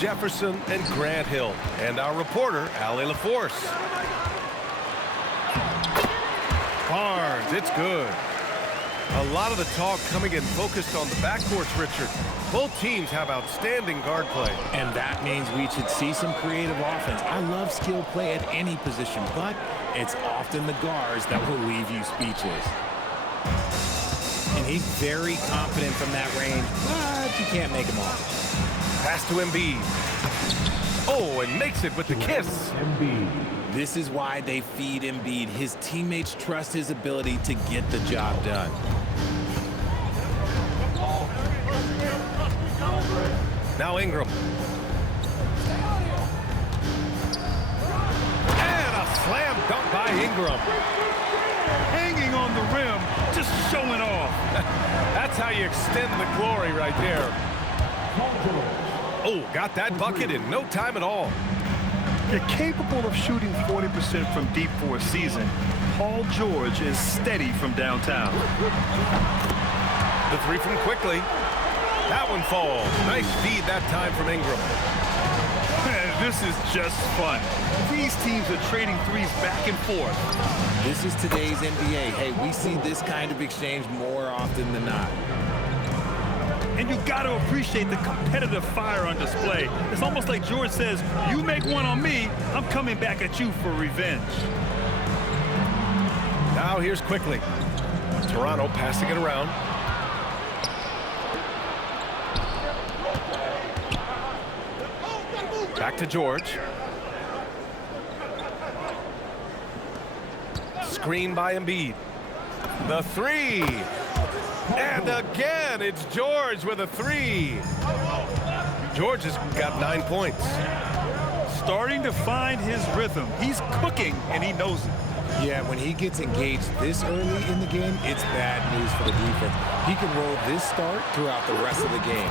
Jefferson and Grant Hill, and our reporter, Allie LaForce. Barnes, it's good. A lot of the talk coming in focused on the backcourts, Richard. Both teams have outstanding guard play. And that means we should see some creative offense. I love skill play at any position, but it's often the guards that will leave you speechless. And he's very confident from that range, but you can't make him off. Pass to Embiid. Oh, and makes it with the kiss. Embiid. This is why they feed Embiid. His teammates trust his ability to get the job done. Now Ingram. And a slam dunk by Ingram. Hanging on the rim, just showing off. That's how you extend the glory right there. Oh, got that bucket in no time at all. You're capable of shooting 40% from deep for a season. Paul George is steady from downtown. The three from quickly. That one falls. Nice feed that time from Ingram. This is just fun. These teams are trading threes back and forth. This is today's NBA. Hey, we see this kind of exchange more often than not. And you got to appreciate the competitive fire on display. It's almost like George says, you make one on me, I'm coming back at you for revenge. Now here's quickly. Toronto passing it around. Back to George. Screen by Embiid. The three. And again, it's George with a three. George has got 9 points. Starting to find his rhythm. He's cooking, and he knows it. Yeah, when he gets engaged this early in the game, it's bad news for the defense. He can roll this start throughout the rest of the game.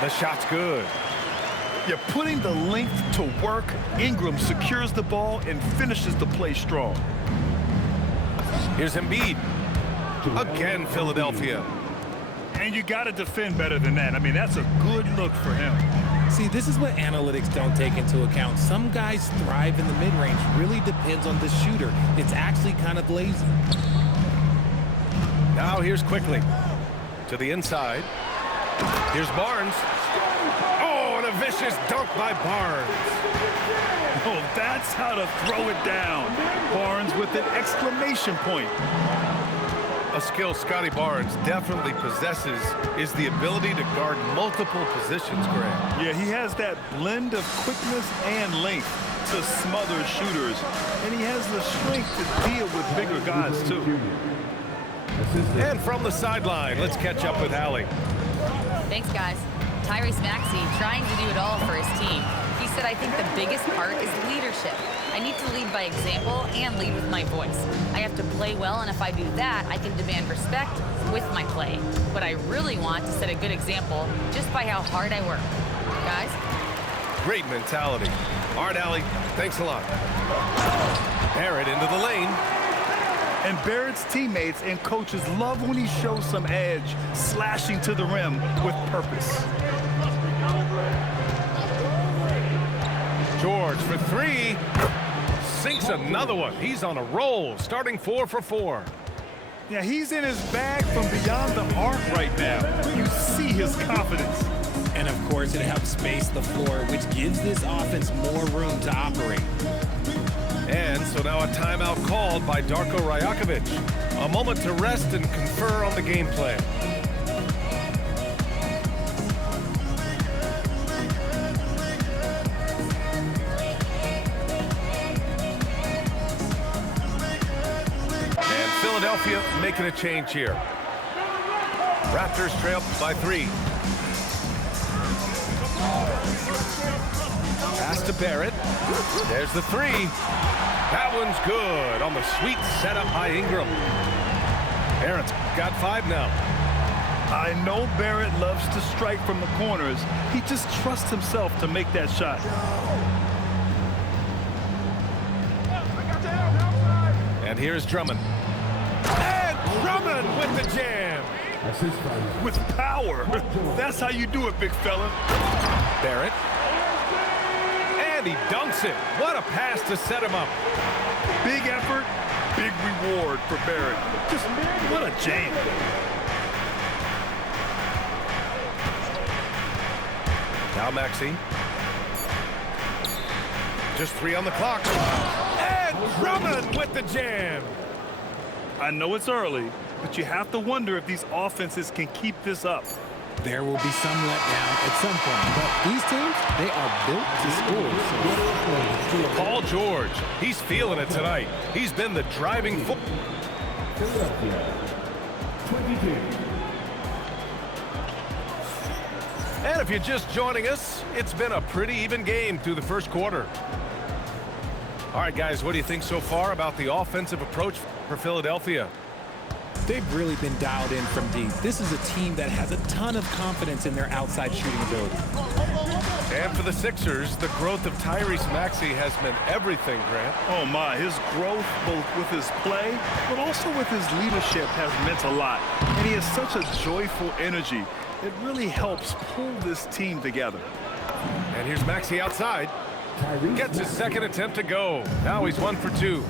The shot's good. You're putting the length to work. Ingram secures the ball and finishes the play strong. Here's Embiid. Again, Philadelphia. And you got to defend better than that. I mean, that's a good look for him. See, this is what analytics don't take into account. Some guys thrive in the mid-range. Really depends on the shooter. It's actually kind of lazy. Now here's quickly. To the inside. Here's Barnes. Oh, and a vicious dunk by Barnes. Oh, that's how to throw it down. Barnes with an exclamation point. A skill Scotty Barnes definitely possesses is the ability to guard multiple positions, Grant. Yeah, he has that blend of quickness and length to smother shooters. And he has the strength to deal with bigger guys, too. And from the sideline, let's catch up with Allie. Thanks, guys. Tyrese Maxey trying to do it all for his team. He said, I think the biggest part is leadership. I need to lead by example and lead with my voice. I have to play well, and if I do that, I can demand respect with my play. But I really want to set a good example just by how hard I work. Guys? Great mentality. All right, Allie, thanks a lot. Barrett into the lane. And Barrett's teammates and coaches love when he shows some edge, slashing to the rim with purpose. George for three. Sinks another one. He's on a roll, starting 4 for 4. Yeah, he's in his bag from beyond the arc right now. You see his confidence. And, of course, it helps space the floor, which gives this offense more room to operate. And so now a timeout called by Darko Rajakovic. A moment to rest and confer on the game plan. And Philadelphia making a change here. Raptors trail by 3. Pass to Barrett. There's the 3. That one's good on the sweet setup by Ingram. Barrett's got 5 now. I know Barrett loves to strike from the corners. He just trusts himself to make that shot. And here's Drummond. And Drummond with the jam. With power. That's how you do it, big fella. Barrett. And he dunks it. What a pass to set him up. Big effort, big reward for Barrett. Just what a jam. Now Maxey. Just 3 on the clock. And Drummond with the jam. I know it's early, but you have to wonder if these offenses can keep this up. There will be some letdown at some point, but these teams, they are built to score. Paul George, he's feeling it tonight. He's been the driving force. And if you're just joining us, it's been a pretty even game through the first quarter. All right, guys, what do you think so far about the offensive approach for Philadelphia? They've really been dialed in from deep. This is a team that has a ton of confidence in their outside shooting ability. And for the Sixers, the growth of Tyrese Maxey has meant everything, Grant. Oh my, his growth both with his play, but also with his leadership has meant a lot. And he has such a joyful energy. It really helps pull this team together. And here's Maxey outside. Gets his second attempt to go. Now he's 1 for 2.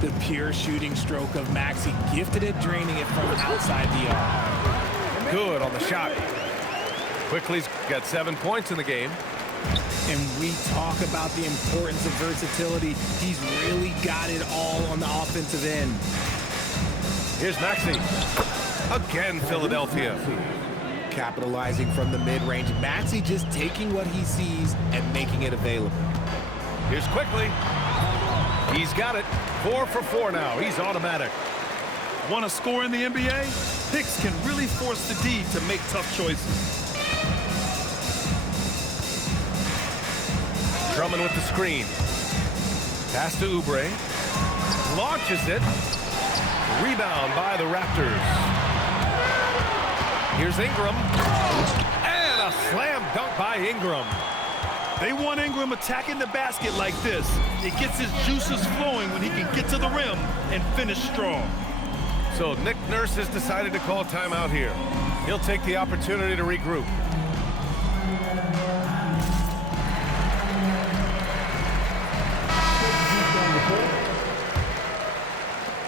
The pure shooting stroke of Maxey, gifted at draining it from outside the arc. Good on the shot. Quickly's got 7 points in the game. And we talk about the importance of versatility. He's really got it all on the offensive end. Here's Maxey. Again, Philadelphia. Capitalizing from the mid-range. Maxey just taking what he sees and making it available. Here's Quickly. He's got it. 4 for 4 now. He's automatic. Want to score in the NBA? Picks can really force the D to make tough choices. Drummond with the screen. Pass to Oubre. Launches it. Rebound by the Raptors. Here's Ingram. And a slam dunk by Ingram. They want Ingram attacking the basket like this. It gets his juices flowing when he can get to the rim and finish strong. So Nick Nurse has decided to call timeout here. He'll take the opportunity to regroup.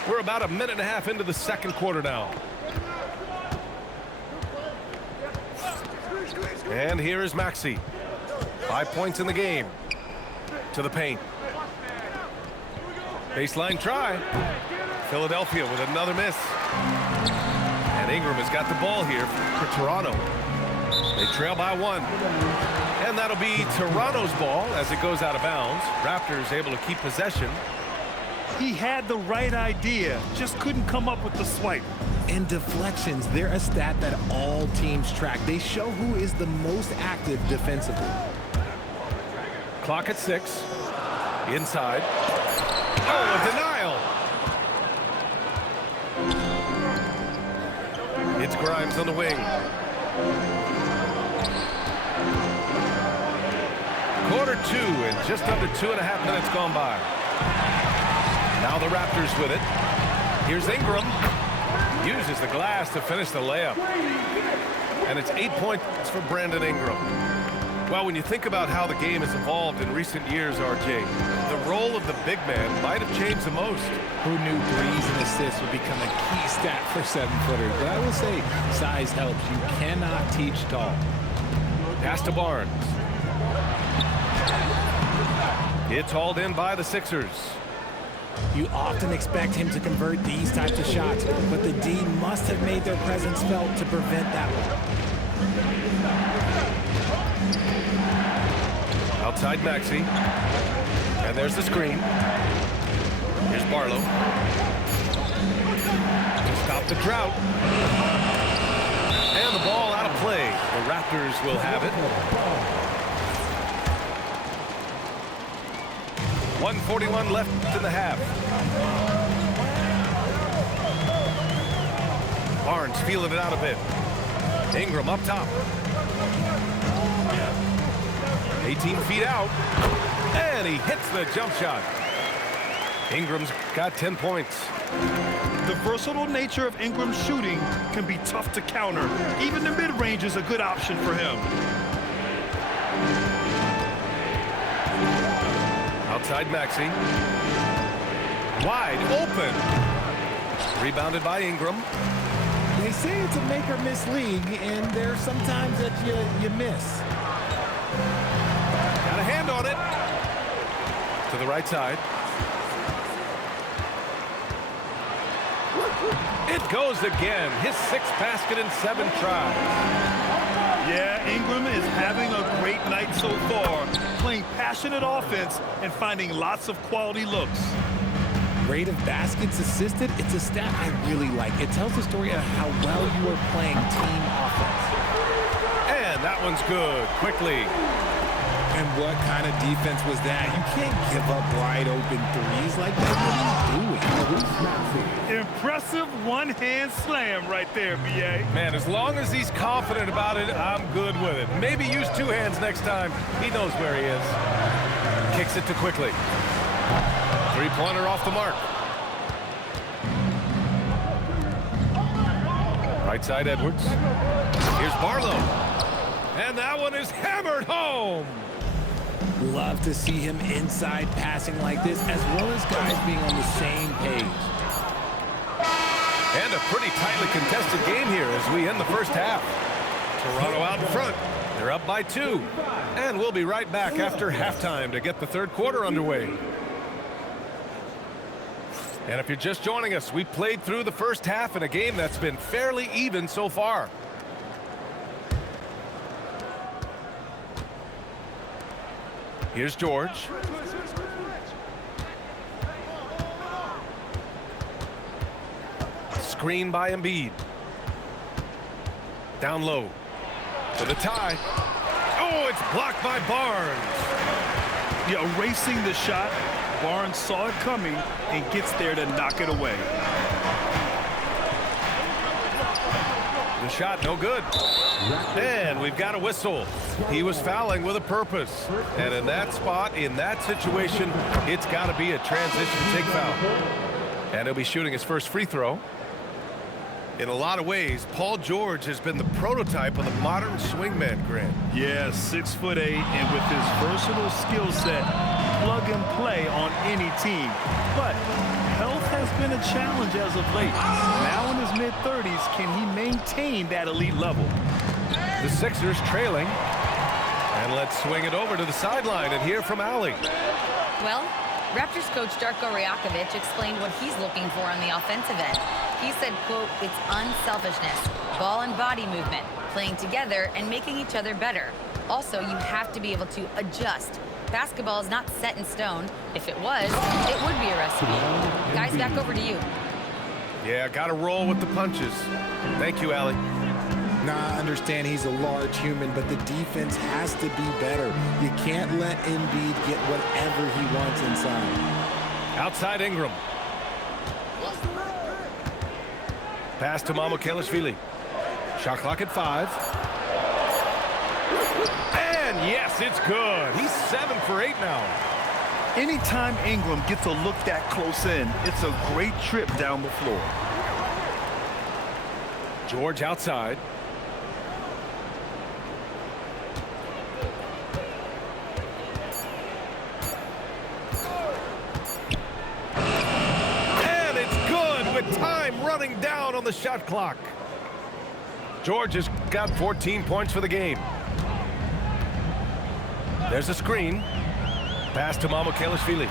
We're about a minute and a half into the second quarter now. And here is Maxey. 5 points in the game. To the paint. Baseline try. Philadelphia with another miss. And Ingram has got the ball here for Toronto. They trail by 1. And that'll be Toronto's ball as it goes out of bounds. Raptors able to keep possession. He had the right idea, just couldn't come up with the swipe. And deflections, they're a stat that all teams track. They show who is the most active defensively. Clock at 6. Inside. Oh, a denial. It's Grimes on the wing. Quarter 2 and just under 2.5 minutes gone by. Now the Raptors with it. Here's Ingram. Uses the glass to finish the layup. And it's 8 points for Brandon Ingram. Well, when you think about how the game has evolved in recent years, RJ, the role of the big man might have changed the most. Who knew threes and assists would become a key stat for 7-footers? But I will say, size helps. You cannot teach tall. Pass to Barnes. It's hauled in by the Sixers. You often expect him to convert these types of shots, but the D must have made their presence felt to prevent that one. Outside Maxey. And there's the screen. Here's Barlow. Stop the drought. And the ball out of play. The Raptors will have it. 1:41 left in the half. Barnes feeling it out a bit. Ingram up top. 18 feet out. And he hits the jump shot. Ingram's got 10 points. The versatile nature of Ingram's shooting can be tough to counter. Even the mid-range is a good option for him. side, Maxey. Wide open. Rebounded by Ingram. They say it's a make or miss league, and there's sometimes that you miss. Got a hand on it. To the right side. It goes again. His 6th basket in 7 tries. Yeah, Ingram is having a great night so far, playing passionate offense and finding lots of quality looks. Rate of baskets assisted, it's a stat I really like. It tells the story of how well you are playing team offense. And that one's good. Quickly. And what kind of defense was that? You can't give up wide open threes like that. What are you doing? Impressive one-hand slam right there, B.A. Man, as long as he's confident about it, I'm good with it. Maybe use 2 hands next time. He knows where he is. Kicks it to Quickly. 3-pointer off the mark. Right side, Edwards. Here's Barlow. And that one is hammered home. Love to see him inside passing like this, as well as guys being on the same page. And a pretty tightly contested game here as we end the first half. Toronto out in front. They're up by 2. And we'll be right back after halftime to get the 3rd quarter underway. And if you're just joining us, we played through the first half in a game that's been fairly even so far. Here's George. Screen by Embiid. Down low. To the tie. Oh, it's blocked by Barnes. Yeah, erasing the shot. Barnes saw it coming and gets there to knock it away. The shot no good. And we've got a whistle. He was fouling with a purpose. And in that spot, in that situation, it's got to be a transition take foul. And he'll be shooting his first free throw. In a lot of ways, Paul George has been the prototype of the modern swingman, Grant. Yeah, 6'8", and with his versatile skill set, plug and play on any team. But health has been a challenge as of late. Now in his mid-30s, can he maintain that elite level? The Sixers trailing. And let's swing it over to the sideline and hear from Allie. Well, Raptors coach Darko Rajakovic explained what he's looking for on the offensive end. He said, quote, it's unselfishness, ball and body movement, playing together and making each other better. Also, you have to be able to adjust. Basketball is not set in stone. If it was, it would be a recipe. Guys, back over to you. Yeah, got to roll with the punches. Thank you, Allie. Now, I understand he's a large human, but the defense has to be better. You can't let Embiid get whatever he wants inside. Outside Ingram. Pass to Mamukelashvili. Shot clock at 5. And yes, it's good. He's 7 for 8 now. Anytime Ingram gets a look that close in, it's a great trip down the floor. George outside. And it's good with time running down on the shot clock. George has got 14 points for the game. There's a screen. Pass to Mamukelashvili.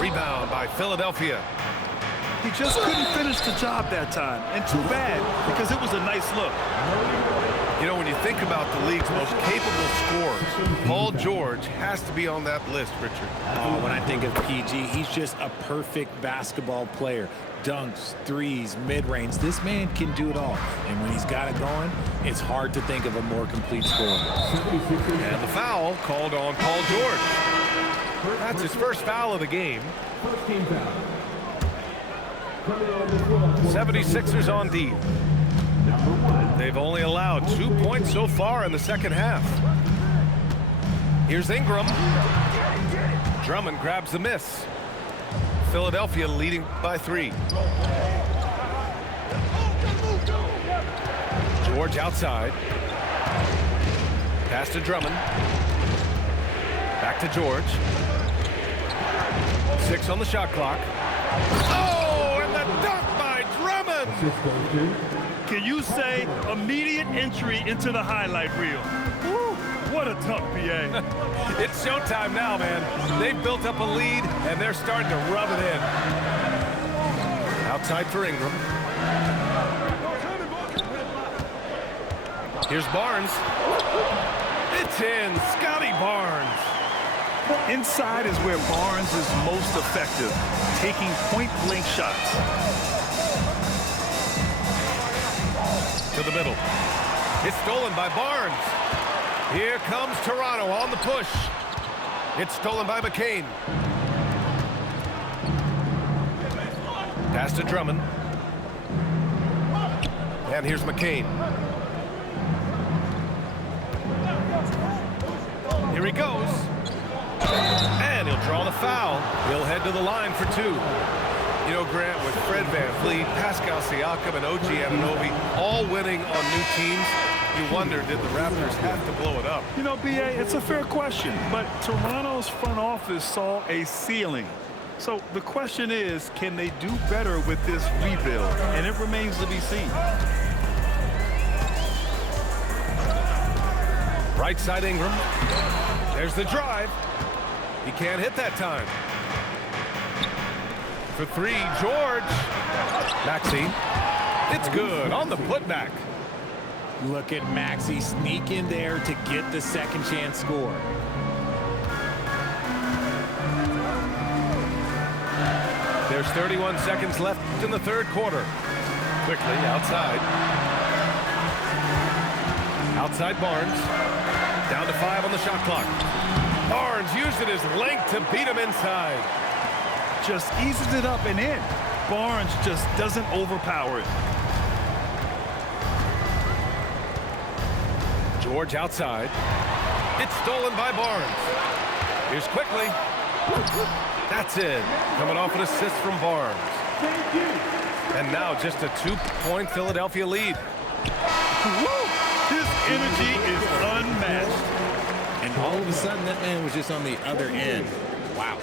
Rebound by Philadelphia. He just couldn't finish the job that time, and too bad, because it was a nice look. You know, when you think about the league's most capable scorers, Paul George has to be on that list, Richard. Oh, when I think of PG, he's just a perfect basketball player. Dunks, threes, mid-range. This man can do it all. And when he's got it going, it's hard to think of a more complete scorer. And the foul called on Paul George. That's his first foul of the game. 76ers on D. They've only allowed 2 points so far in the second half. Here's Ingram. Drummond grabs the miss. Philadelphia leading by 3. George outside. Pass to Drummond. Back to George. 6 on the shot clock. Oh, and the dunk by Drummond! Can you say immediate entry into the highlight reel? Woo, what a tough PA. It's showtime now, man. They've built up a lead, and they're starting to rub it in. Outside for Ingram. Here's Barnes. It's in. Scotty Barnes. Inside is where Barnes is most effective, taking point-blank shots. To the middle. It's stolen by Barnes. Here comes Toronto on the push. It's stolen by McCain. Pass to Drummond. And here's McCain. Here he goes. And he'll draw the foul. He'll head to the line for 2. You know, Grant, with Fred VanVleet, Pascal Siakam, and OG Anunoby all winning on new teams, you wonder, did the Raptors have to blow it up? You know, BA, it's a fair question, but Toronto's front office saw a ceiling. So the question is, can they do better with this rebuild? And it remains to be seen. Right side Ingram. There's the drive. He can't hit that time. For 3, George. Maxey. It's good on the putback. Look at Maxey sneak in there to get the second chance score. There's 31 seconds left in the third quarter. Quickly outside. Outside Barnes. Down to 5 on the shot clock. Barnes used his length to beat him inside. Just eases it up and in. Barnes just doesn't overpower it. George outside. It's stolen by Barnes. Here's quickly. That's it. Coming off an assist from Barnes. And now just a 2-point Philadelphia lead. Woo! His energy is unmatched. And all of a sudden, that man was just on the other end. Wow.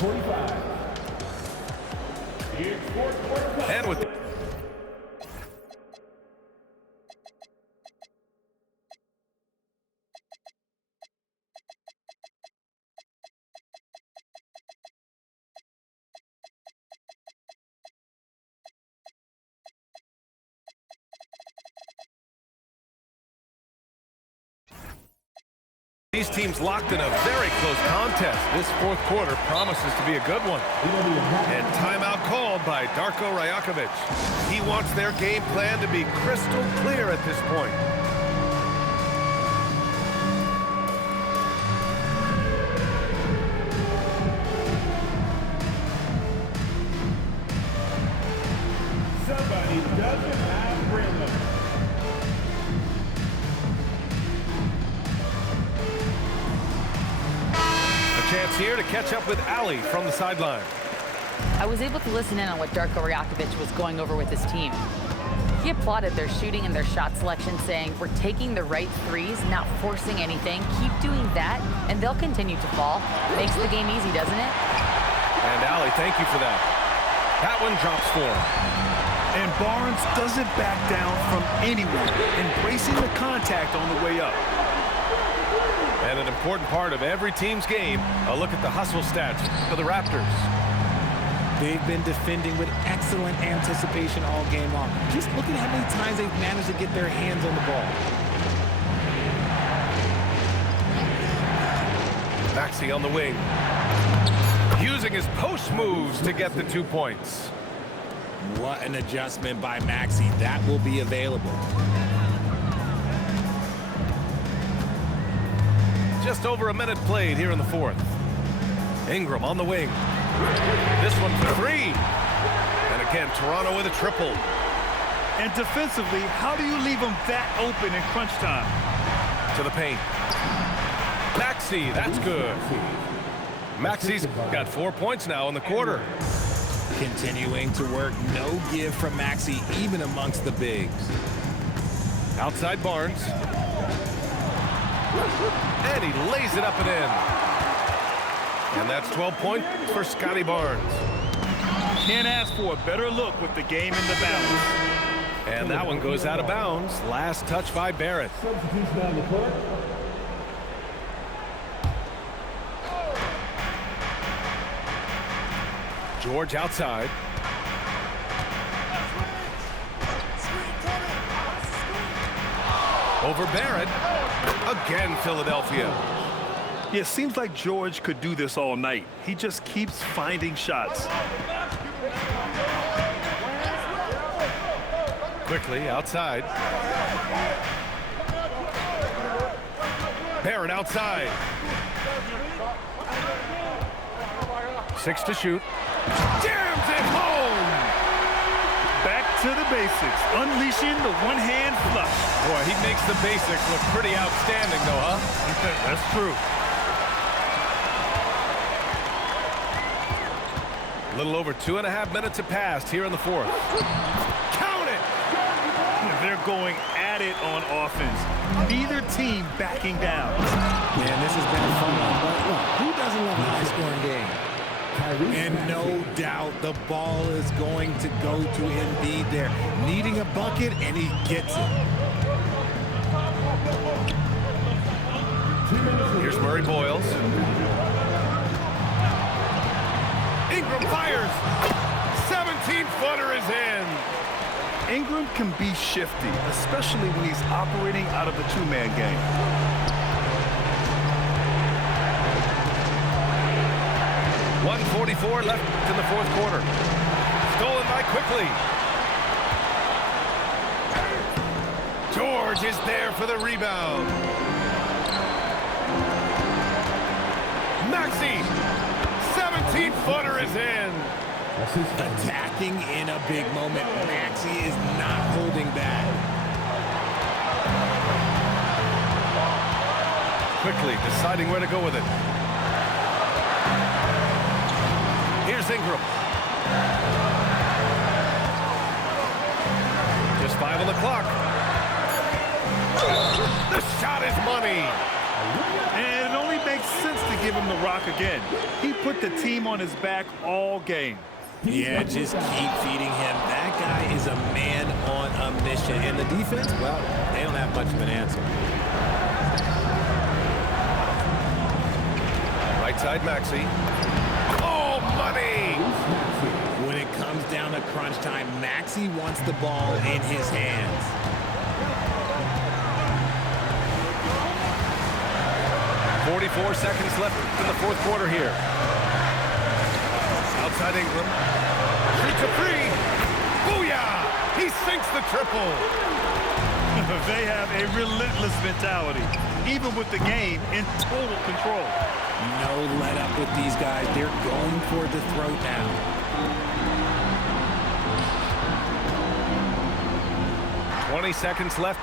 45. And with these teams locked in a very close contest. This fourth quarter promises to be a good one. And timeout called by Darko Rajakovic. He wants their game plan to be crystal clear at this point. Somebody doesn't have rhythm. Chance here to catch up with Ali from the sideline. I was able to listen in on what Darko Rajakovic was going over with his team. He applauded their shooting and their shot selection, saying, "We're taking the right threes, not forcing anything. Keep doing that, and they'll continue to fall." Makes the game easy, doesn't it? And Ali, thank you for that. That one drops for him. And Barnes doesn't back down from anywhere, embracing the contact on the way up. And an important part of every team's game, a look at the hustle stats for the Raptors. They've been defending with excellent anticipation all game long. Just look at how many times they've managed to get their hands on the ball. Maxey on the wing. Using his post moves to get the 2 points. What an adjustment by Maxey. That will be available. Just over a minute played here in the fourth. Ingram on the wing. This one for 3. And again, Toronto with a triple. And defensively, how do you leave them that open in crunch time? To the paint. Maxey, that's good. Maxey's got 4 points now in the quarter. Continuing to work, no give from Maxey, even amongst the bigs. Outside Barnes. And he lays it up and in. And that's 12 points for Scotty Barnes. Can't ask for a better look with the game in the balance. And that one goes out of bounds. Last touch by Barrett. Substitution on the court. George outside. Over Barrett. Again, Philadelphia. Yeah, it seems like George could do this all night. He just keeps finding shots. Quickly outside. Barrett outside. 6 to shoot. Jams it home. Back to the basics, unleashing the one-hand flush. Boy, he makes the basics look pretty outstanding, though, huh? That's true. A little over 2.5 minutes have passed here in the fourth. Count it! They're going at it on offense. Neither team backing down. Man, this has been a fun one, but look, who doesn't love a high-scoring game? And no doubt the ball is going to go to Embiid there, needing a bucket, and he gets it. Here's Murray Boyles. Ingram fires. 17-footer is in. Ingram can be shifty, especially when he's operating out of the two-man game. .144 left in the fourth quarter. Stolen by quickly. George is there for the rebound. Maxey, 17-footer is in. Attacking in a big moment. Maxey is not holding back. Quickly deciding where to go with it. Here's Ingram. Just 5 on the clock. The shot is money. And it only makes sense to give him the rock again. He put the team on his back all game. Yeah, just keep feeding him. That guy is a man on a mission. And the defense, well, they don't have much of an answer. Right side, Maxey. Oh, money! When it comes down to crunch time, Maxey wants the ball in his hands. .44 seconds left in the fourth quarter here. Outside Ingram. Shoots a three. Booyah! He sinks the triple. They have a relentless mentality, even with the game in total control. No let up with these guys. They're going for the throat now. .20 seconds left